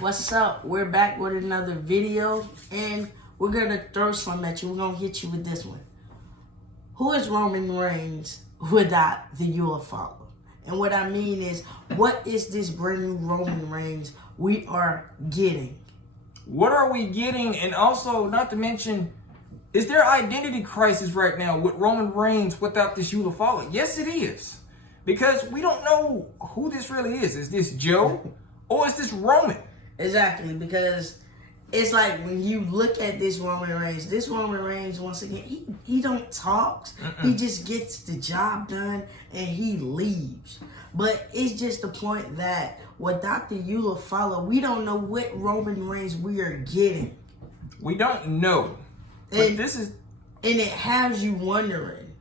What's up? We're back with another video, and we're gonna throw some at you. We're gonna hit you with this one. Who is Roman Reigns without the Eula follow? And what I mean is, what is this brand new Roman Reigns we are getting? What are we getting? And also, not to mention, is there identity crisis right now with Roman Reigns without this Eula follow? Yes, it is. Because we don't know who this really is. Is this Joe or is this Roman? Exactly, because it's like when you look at this Roman Reigns, once again, he don't talk. He just gets the job done and he leaves. But it's just the point that without the Eula follow, we don't know what Roman Reigns we are getting. We don't know. And it has you wondering,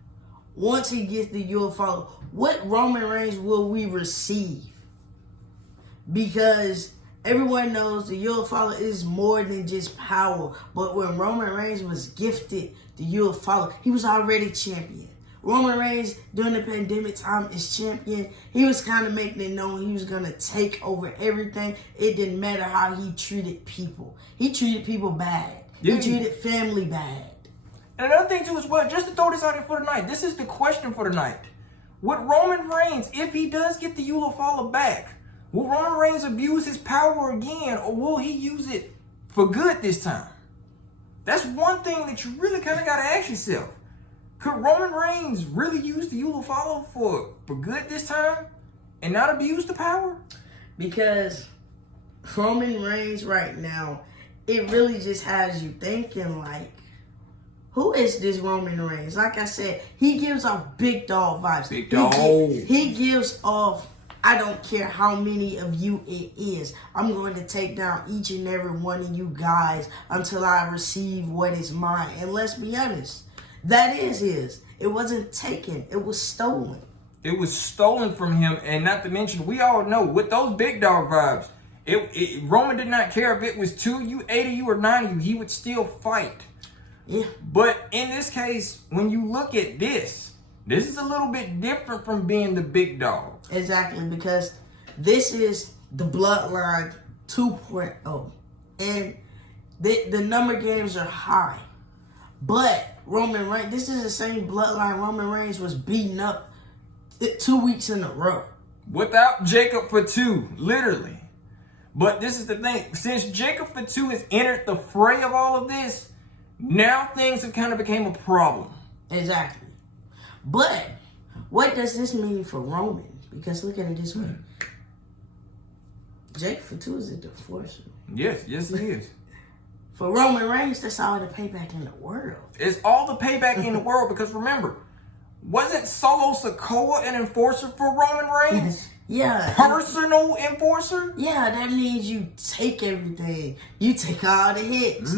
once he gets the Eula follow, what Roman Reigns will we receive? Because everyone knows the Eula follow is more than just power. But when Roman Reigns was gifted the Eula follow, he was already champion. Roman Reigns, during the pandemic time, is champion. He was kind of making it known he was going to take over everything. It didn't matter how he treated people. He treated people bad. Yeah. He treated family bad. And another thing too as well, just to throw this out here for tonight, this is the question for tonight. Would Roman Reigns, if he does get the Eula follow back, will Roman Reigns abuse his power again, or will he use it for good this time? That's one thing that you really kind of got to ask yourself. Could Roman Reigns really use the Eula follow for good this time and not abuse the power? Because Roman Reigns right now, it really just has you thinking like, who is this Roman Reigns? Like I said, he gives off big dog vibes. Big dog. He gives off, I don't care how many of you it is. I'm going to take down each and every one of you guys until I receive what is mine. And let's be honest, that is his. It wasn't taken. It was stolen. It was stolen from him. And not to mention, we all know, with those big dog vibes, Roman did not care if it was 2 of you, 8 of you, or 9 of you. He would still fight. Yeah. But in this case, when you look at this is a little bit different from being the big dog. Exactly, because this is the Bloodline 2.0. And the number games are high. But Roman Reigns, this is the same Bloodline Roman Reigns was beating up 2 weeks in a row. Without Jacob for 2, literally. But this is the thing. Since Jacob for 2 has entered the fray of all of this, now things have kind of became a problem. Exactly. But what does this mean for Roman? Because look at it this way. Jake for 2 is a divorcer. Yes, he is. For Roman Reigns, that's all the payback in the world. It's all the payback in the world because remember, wasn't Solo Sikoa an enforcer for Roman Reigns? Yeah. Personal enforcer? Yeah, that means you take everything. You take all the hits.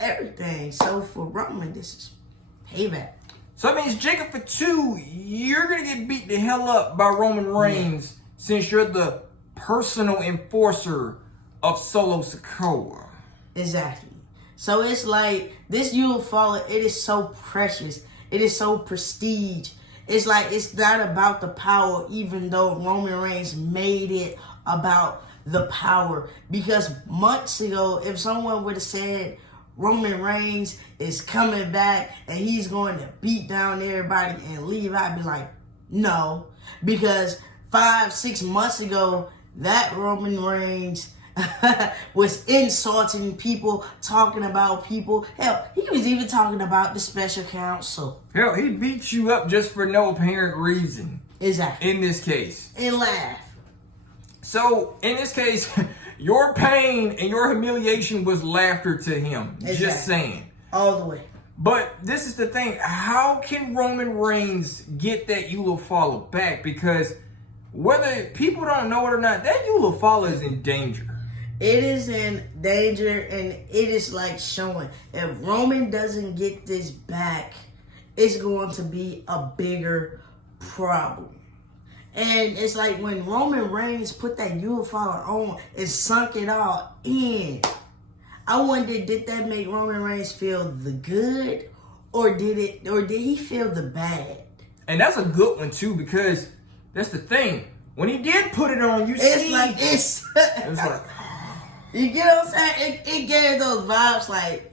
Everything. So for Roman, this is payback. So that means Jacob for 2, you're going to get beat the hell up by Roman Reigns since you're the personal enforcer of Solo Sikoa. Exactly. So it's like, this Eula follow, it is so precious. It is so prestige. It's like, it's not about the power, even though Roman Reigns made it about the power. Because months ago, if someone would have said Roman Reigns is coming back and he's going to beat down everybody and leave, I'd be like, no. Because 5-6 months ago, that Roman Reigns was insulting people, talking about people. Hell, he was even talking about the special counsel. Hell, he beat you up just for no apparent reason. Exactly. In this case. And laugh. So, in this case, your pain and your humiliation was laughter to him. Exactly. Just saying. All the way. But this is the thing. How can Roman Reigns get that Eula follow back? Because whether people don't know it or not, that Eula follow is in danger. It is in danger, and it is like showing, if Roman doesn't get this back, it's going to be a bigger problem. And it's like when Roman Reigns put that Eula follow on and sunk it all in, I wonder, did that make Roman Reigns feel the good, or did he feel the bad? And that's a good one too, because that's the thing. When he did put it on, you it's see, like it's like, You get what I'm saying? It gave those vibes like,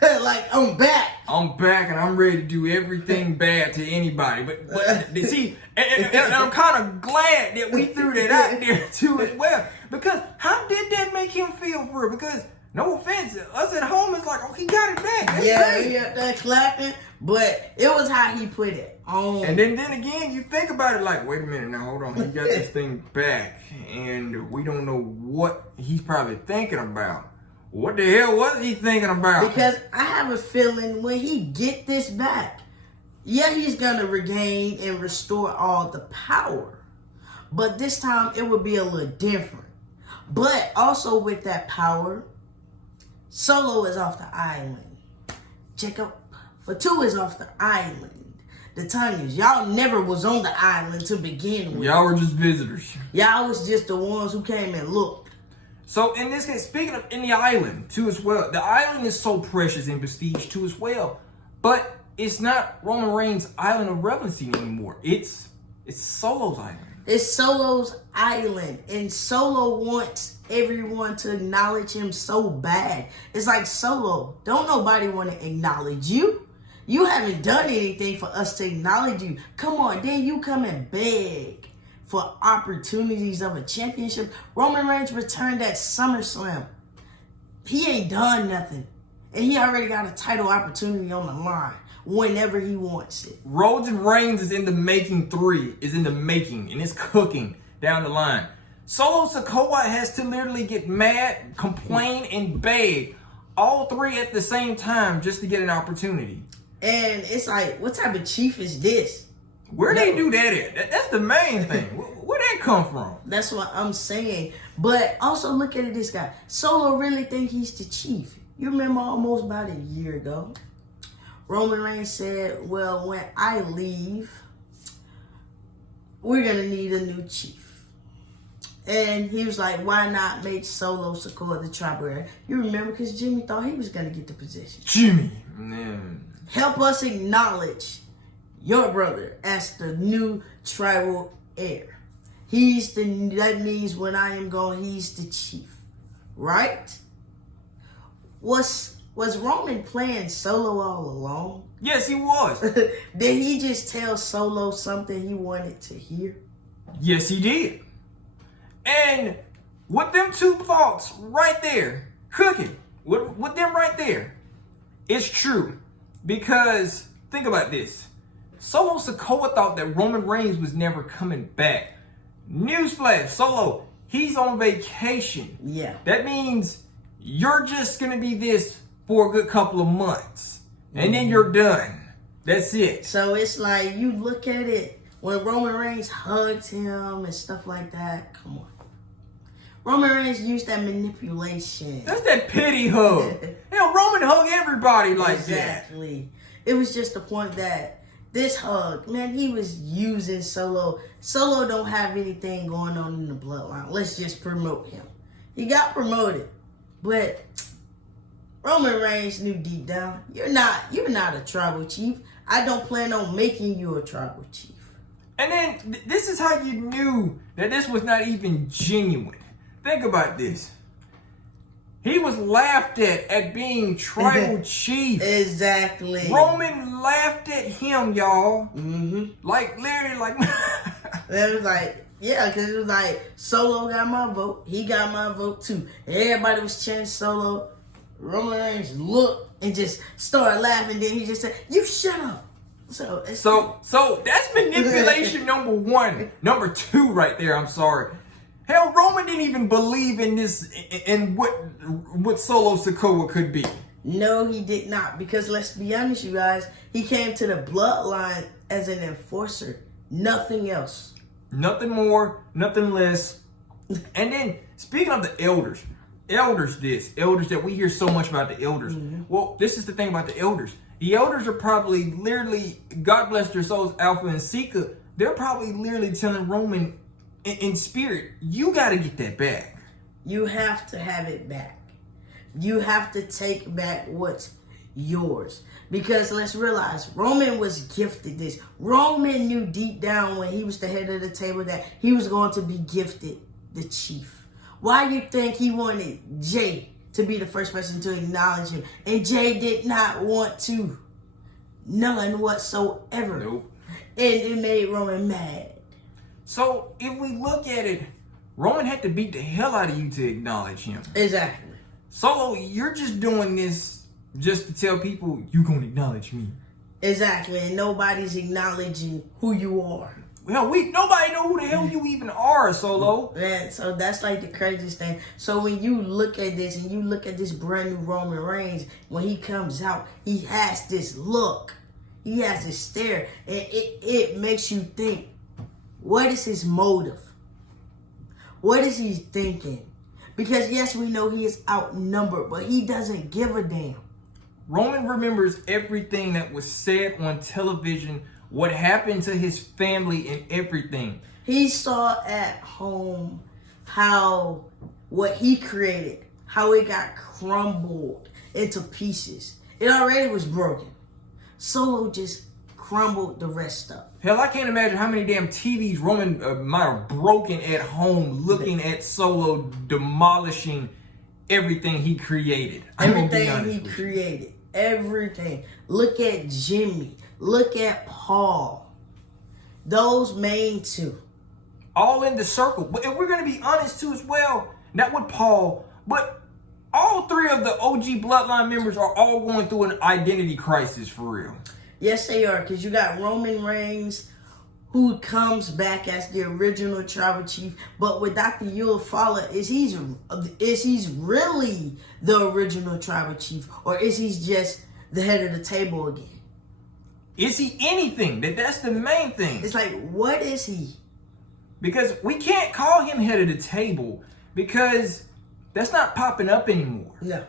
like I'm back. I'm back and I'm ready to do everything bad to anybody. But see, and I'm kind of glad that we threw that out there too as well. Because how did that make him feel for real? Because no offense, us at home is like, oh, he got it back. That's great. He up there clapping, but it was how he put it on. And then again, you think about it like, wait a minute, now hold on, he got this thing back, and we don't know what he's probably thinking about. What the hell was he thinking about? Because I have a feeling when he get this back, yeah, he's gonna regain and restore all the power, but this time it would be a little different. But also with that power, Solo is off the island. Jacob Fatu is off the island. The time is, y'all never was on the island to begin with. Y'all were just visitors. Y'all was just the ones who came and looked. So in this case, speaking of in the island too as well, the island is so precious in prestige too as well. But it's not Roman Reigns' island of relevancy anymore. It's Solo's island. It's Solo's island, and Solo wants everyone to acknowledge him so bad. It's like, Solo, don't nobody want to acknowledge you. You haven't done anything for us to acknowledge you. Come on, then you come and beg for opportunities of a championship. Roman Reigns returned at SummerSlam. He ain't done nothing, and he already got a title opportunity on the line whenever he wants it. Rhodes and Reigns is in the making 3, is in the making, and it's cooking down the line. Solo Sikoa has to literally get mad, complain, and beg all 3 at the same time just to get an opportunity. And it's like, what type of chief is this? Where they do that at? That's the main thing. Where that come from? That's what I'm saying. But also look at this guy. Solo really think he's the chief. You remember almost about a year ago, Roman Reigns said, well, when I leave, we're going to need a new chief. And he was like, why not make Solo Sikoa the tribal heir? You remember, because Jimmy thought he was going to get the position. Jimmy, man. Help us acknowledge your brother as the new tribal heir. That means when I am gone, he's the chief. Right? Was Roman playing Solo all along? Yes, he was. Did he just tell Solo something he wanted to hear? Yes, he did. And with them 2 thoughts right there, cooking, with them right there, it's true. Because, think about this. Solo Sikoa thought that Roman Reigns was never coming back. Newsflash, Solo, he's on vacation. Yeah. That means you're just going to be this for a good couple of months. And then you're done. That's it. So it's like, you look at it, when Roman Reigns hugs him and stuff like that, come on. Roman Reigns used that manipulation. That's that pity hug. Hell, Roman hug everybody like that. Exactly. It was just the point that this hug, man, he was using Solo. Solo don't have anything going on in the bloodline. Let's just promote him. He got promoted. But Roman Reigns knew deep down, you're not a tribal chief. I don't plan on making you a tribal chief. And then this is how you knew that this was not even genuine. Think about this. He was laughed at being tribal chief. Exactly. Roman laughed at him, y'all. Mm-hmm. Like, literally, like... It was like, yeah, because it was like, Solo got my vote. He got my vote, too. Everybody was chanting Solo. Roman Reigns looked and just started laughing. Then he just said, you shut up. So that's manipulation number 1. Number 2 right there, I'm sorry. Hell, Roman didn't even believe in this, in what Solo Sikoa could be. No, he did not. Because let's be honest, you guys, he came to the bloodline as an enforcer. Nothing else. Nothing more, nothing less. And then, speaking of the elders that we hear so much about the elders. Mm-hmm. Well, this is the thing about the elders. The elders are probably literally, God bless their souls, Alpha and Sika, they're probably literally telling Roman in spirit, you got to get that back. You have to have it back. You have to take back what's yours. Because let's realize, Roman was gifted this. Roman knew deep down when he was the head of the table that he was going to be gifted the chief. Why you think he wanted Jay to be the first person to acknowledge him? And Jay did not want to. None whatsoever. Nope. And it made Roman mad. So if we look at it, Roman had to beat the hell out of you to acknowledge him. Exactly. Solo, you're just doing this just to tell people you gonna acknowledge me. Exactly. And nobody's acknowledging who you are. Well, nobody know who the hell you even are, Solo. Man, so that's like the craziest thing. So when you look at this and you look at this brand new Roman Reigns, when he comes out, he has this look. He has this stare. And it makes you think, what is his motive? What is he thinking? Because yes, we know he is outnumbered, but he doesn't give a damn. Roman remembers everything that was said on television, what happened to his family and everything. He saw at home how what he created, how it got crumbled into pieces. It already was broken. Solo just crumbled the rest up. Hell, I can't imagine how many damn TVs Roman might have broken at home looking at Solo demolishing everything he created. Everything he created. Everything. Look at Jimmy. Look at Paul. Those main two. All in the circle. But if we're going to be honest too as well, not with Paul, but all three of the OG Bloodline members are all going through an identity crisis for real. Yes, they are. Because you got Roman Reigns, who comes back as the original tribal chief. But with Dr. Fowler, is he's really the original tribal chief? Or is he just the head of the table again? Is he anything? That's the main thing. It's like, what is he? Because we can't call him head of the table because that's not popping up anymore. No.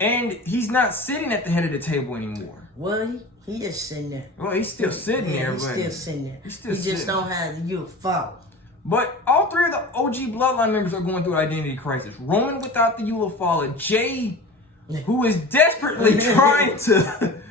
And he's not sitting at the head of the table anymore. Well, he is sitting there. Well, he's still sitting there. He's but still sitting there. He just don't have the Fowler. But all three of the OG Bloodline members are going through an identity crisis. Roman without the Fowler. Jay, who is desperately trying to...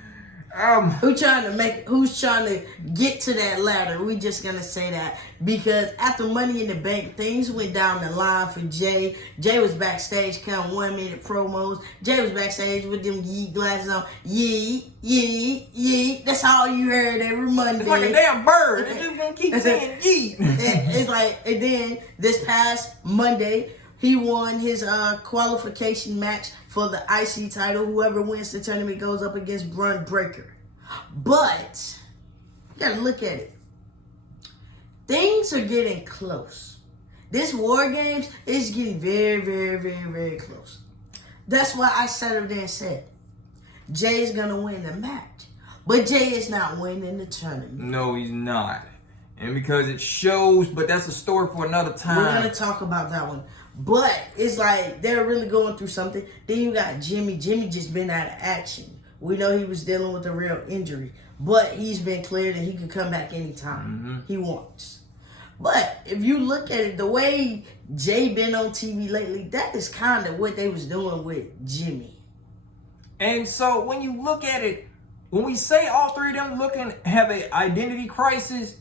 Who's trying to get to that ladder? We just gonna say that because after Money in the Bank, things went down the line for Jay. Jay was backstage, cutting 1 minute promos. Jay was backstage with them yeet glasses on. Yeet, yeet, yeet. That's all you heard every Monday. It's like a damn bird. It's just gonna keep saying yeet. It's like, and then this past Monday, he won his qualification match for the IC title. Whoever wins the tournament goes up against Braun Breaker. But, you gotta look at it. Things are getting close. This War Games is getting very, very, very, very close. That's why I sat up there and said, Jay is gonna win the match. But Jay is not winning the tournament. No, he's not. And because it shows, but that's a story for another time. We're gonna talk about that one. But it's like they're really going through something. Then you got Jimmy. Jimmy just been out of action. We know he was dealing with a real injury. But he's been cleared and he can come back anytime he wants. But if you look at it, the way Jay been on TV lately, that is kind of what they was doing with Jimmy. And so when you look at it, when we say all three of them have an identity crisis,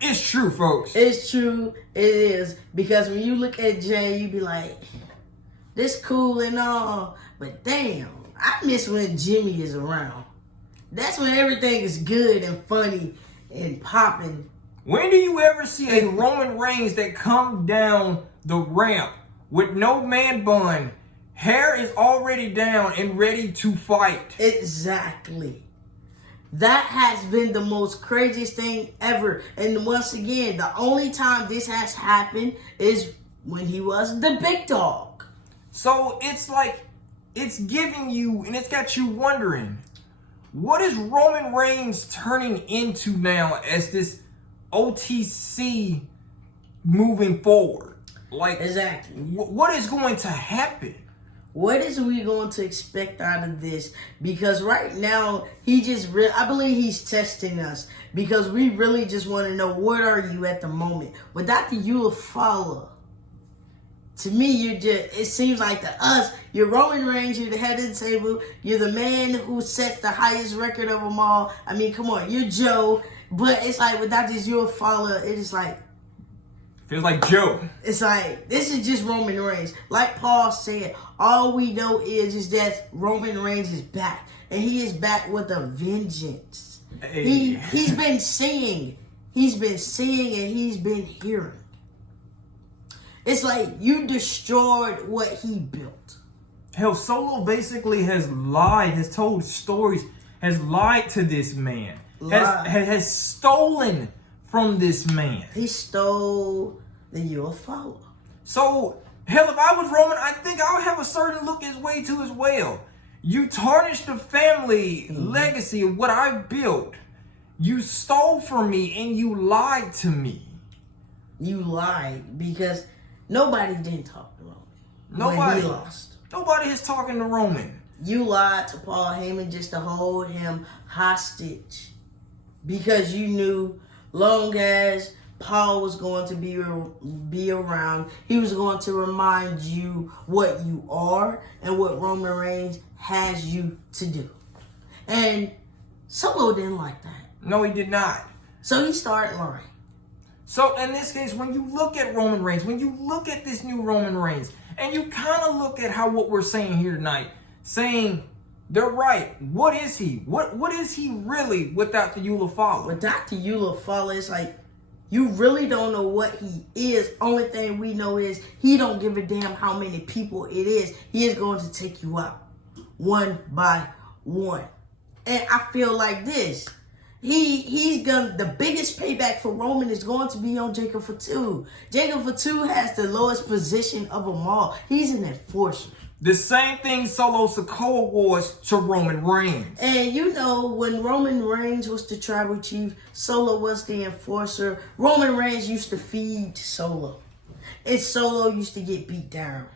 it's true, folks. It's true. It is. Because when you look at Jay, you be like, this cool and all, but damn, I miss when Jimmy is around. That's when everything is good and funny and popping. When do you ever see a Roman Reigns that come down the ramp with no man bun, hair is already down and ready to fight? Exactly. That has been the most craziest thing ever. And once again, the only time this has happened is when he was the big dog. So it's like, it's giving you, and it's got you wondering, what is Roman Reigns turning into now as this OTC moving forward? Like, exactly. What is going to happen? What is we going to expect out of this? Because right now, I believe he's testing us. Because we really just want to know, what are you at the moment? But Dr. Fowler, to me, it seems like to us, you're Roman Reigns, you're the head of the table, you're the man who sets the highest record of them all. I mean, come on, you're Joe. But it's like with Dr. Fowler, it is like, Feels like Joe. It's like, this is just Roman Reigns. Like Paul said, all we know is that Roman Reigns is back. And he is back with a vengeance. Hey. He's been seeing. He's been seeing and he's been hearing. It's like you destroyed what he built. Hell, Solo basically has lied, has told stories, has lied to this man. Has stolen from this man. He stole the you'll follow. So, hell, if I was Roman, I think I would have a certain look his way too as well. You tarnished the family legacy of what I built. You stole from me and you lied to me. You lied because nobody didn't talk to Roman. Nobody. He lost. Nobody is talking to Roman. You lied to Paul Heyman just to hold him hostage because you knew long as Paul was going to be around, he was going to remind you what you are and what Roman Reigns has you to do. And Solo didn't like that. No, he did not. So he started lying. So in this case, when you look at Roman Reigns, when you look at this new Roman Reigns, and you kind of look at what we're saying here tonight, saying they're right. What is he? What is he really without the Eulafala? Without the Eulafala, it's like you really don't know what he is. Only thing we know is he don't give a damn how many people it is. He is going to take you out one by one. And I feel like this. He's gonna, the biggest payback for Roman is going to be on Jacob Fatu. Jacob Fatu has the lowest position of them all. He's an enforcer. The same thing Solo Sikoa was to Roman Reigns. And you know, when Roman Reigns was the tribal chief, Solo was the enforcer. Roman Reigns used to feed Solo. And Solo used to get beat down.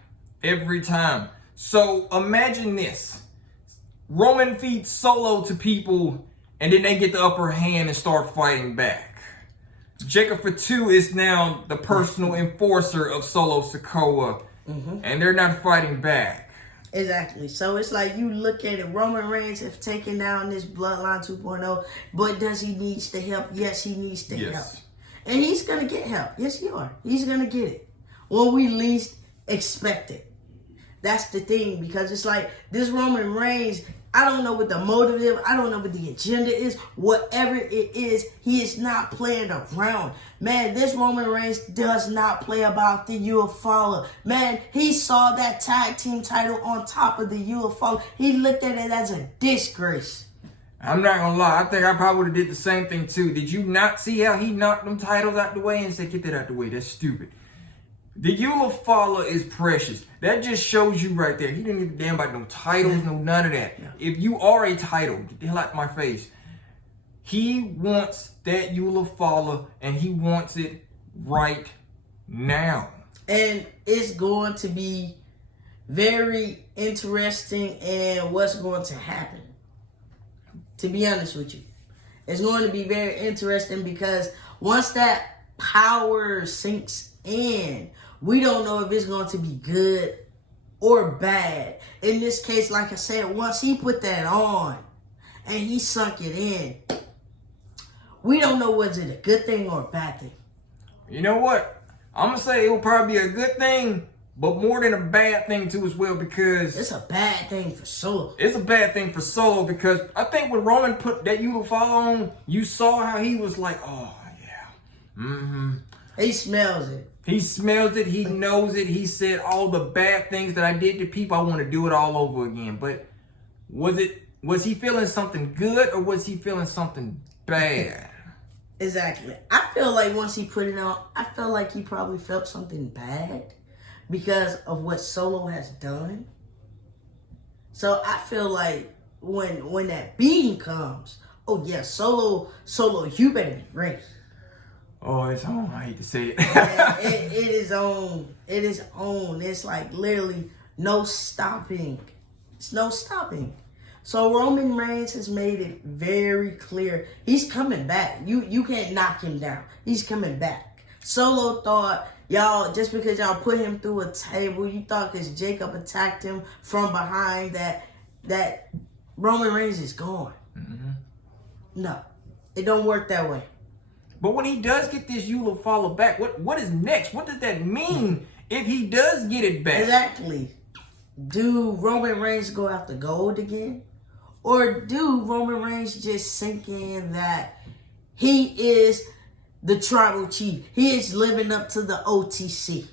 Every time. So imagine this. Roman feeds Solo to people and then they get the upper hand and start fighting back. Jacob Fatu is now the personal enforcer of Solo Sikoa. And they're not fighting back. Exactly. So it's like you look at it. Roman Reigns have taken down this Bloodline 2.0. But does he need the help? Yes, he needs the help. And he's going to get help. Yes, you are. He's going to get it. When we least expect it. That's the thing. Because it's like this Roman Reigns, I don't know what the motive is. I don't know what the agenda is. Whatever it is, he is not playing around. Man, this Roman Reigns does not play about the Eulafala. Man, he saw that tag team title on top of the Eulafala. He looked at it as a disgrace. I'm not gonna lie. I think I probably would have did the same thing too. Did you not see how he knocked them titles out the way and said, get that out the way? That's stupid. The Eulafala is precious. That just shows you right there. He didn't give a damn about no titles, no none of that. If you are a title, get the hell out of my face. He wants that Eulafala and he wants it right now. And it's going to be very interesting in what's going to happen. To be honest with you. It's going to be very interesting because once that power sinks in, we don't know if it's going to be good or bad. In this case, like I said, once he put that on and he sunk it in, we don't know was it a good thing or a bad thing. You know what? I'm going to say it will probably be a good thing, but more than a bad thing too as well because... It's a bad thing for Solo. It's a bad thing for Solo because I think when Roman put that Eulafala on, you saw how he was like, oh, yeah. He smells it. He smells it. He knows it. He said all the bad things that I did to people. I want to do it all over again. But was he feeling something good or was he feeling something bad? Exactly. I feel like once he put it on, I felt like he probably felt something bad because of what Solo has done. So I feel like when that beating comes, oh yeah, Solo, you better be ready. Oh, it's on. I hate to say it. it is on. It is on. It's like literally no stopping. It's no stopping. So Roman Reigns has made it very clear. He's coming back. You can't knock him down. He's coming back. Solo thought, y'all, just because y'all put him through a table, you thought because Jacob attacked him from behind that Roman Reigns is gone. No, it don't work that way. But when he does get this Eula follow back, what is next? What does that mean if he does get it back? Exactly. Do Roman Reigns go after gold again? Or do Roman Reigns just sink in that he is the tribal chief? He is living up to the OTC.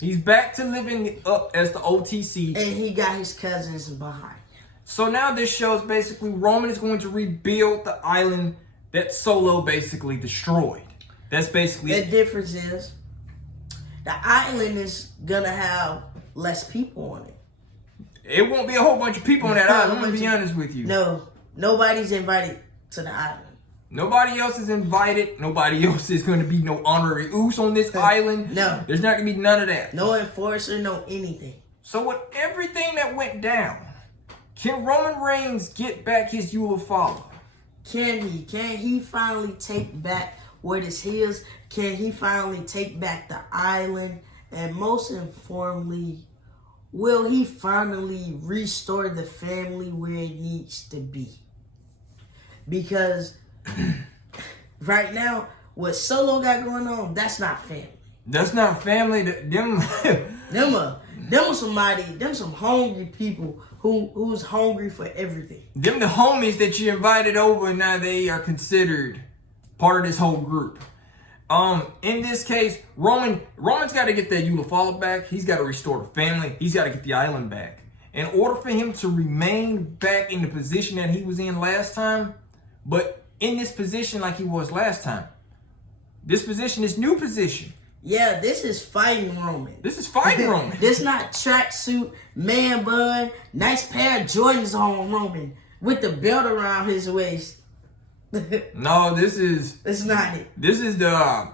He's back to living up as the OTC. And he got his cousins behind. So now this shows basically Roman is going to rebuild the island that Solo basically destroyed. That's basically the difference is the island is gonna have less people on it. It won't be a whole bunch of people on that island. I'm gonna be honest with you. No, nobody's invited to the island. Nobody else is invited. Nobody else is going to be no honorary oos on this island. No. There's not going to be none of that. No enforcer, no anything. So with everything that went down, can Roman Reigns get back his Eula follow? Can he? Can he finally take back what is his? Can he finally take back the island? And most importantly, will he finally restore the family where it needs to be? Because right now, what Solo got going on, that's not family. That's not family. Them some hungry people who's hungry for everything. Them the homies that you invited over, and now they are considered part of this whole group. In this case, Roman's got to get that Eula follow back. He's got to restore the family. He's got to get the island back. In order for him to remain back in the position that he was in last time, but in this position like he was last time, this position, this new position. Yeah, this is fighting Roman. This is fighting Roman. This not tracksuit, man bun, nice pair of Jordans on Roman with the belt around his waist. No, this is... It's not it. This is the,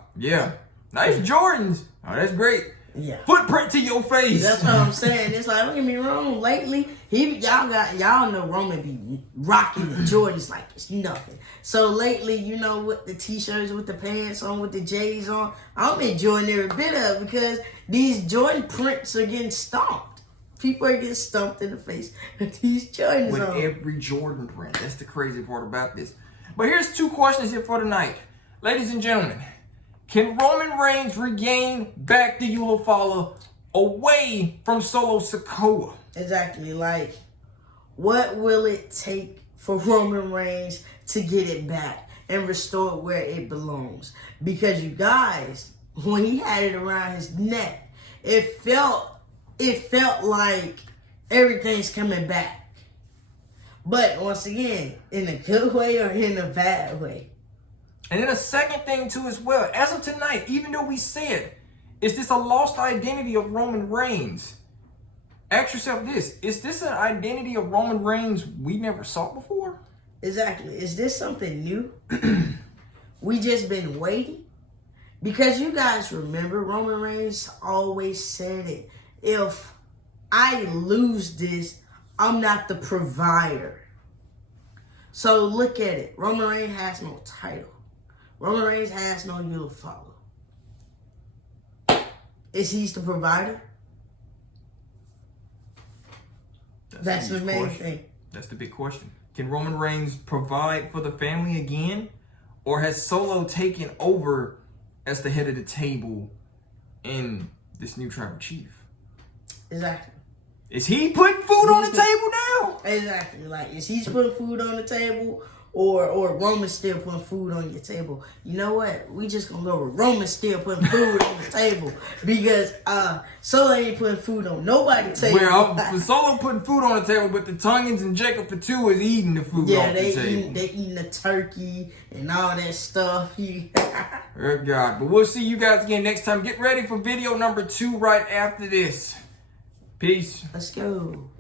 nice Jordans. Oh, that's great. Yeah. Footprint to your face. That's what I'm saying. It's like, don't get me wrong. Lately, y'all know Roman be rocking the Jordans like it's nothing. So lately, you know, with the t-shirts, with the pants on, with the J's on, I'm enjoying every bit of it because these Jordan prints are getting stomped. People are getting stumped in the face with these Jordans with on. Every Jordan print. That's the crazy part about this. But here's 2 questions here for tonight. Ladies and gentlemen, can Roman Reigns regain back the Eula follow away from Solo Sikoa? Exactly. Like, what will it take for Roman Reigns to get it back and restore it where it belongs? Because you guys, when he had it around his neck, it felt like everything's coming back. But once again, in a good way or in a bad way. And then a second thing too as well, as of tonight, even though we said, is this a lost identity of Roman Reigns? Ask yourself this, is this an identity of Roman Reigns we never saw before? Exactly. Is this something new? We just been waiting? Because you guys remember, Roman Reigns always said it. If I lose this, I'm not the provider. So look at it. Roman Reigns has no title. Roman Reigns has no Eula follow. Is he the provider? That's the main thing. That's the big question. Can Roman Reigns provide for the family again? Or has Solo taken over as the head of the table in this new tribal chief? Exactly. Is he putting food on the table now? Exactly. Like, is he putting food on the table? Or Roman's still putting food on your table? You know what? We just gonna go with Roman still putting food on the table. Because Solo ain't putting food on nobody's table. Well, Solo putting food on the table, but the Tongans and Jacob for 2 is eating the food off the table. They eating the turkey and all that stuff. Oh God. But we'll see you guys again next time. Get ready for video number 2 right after this. Peace. Let's go.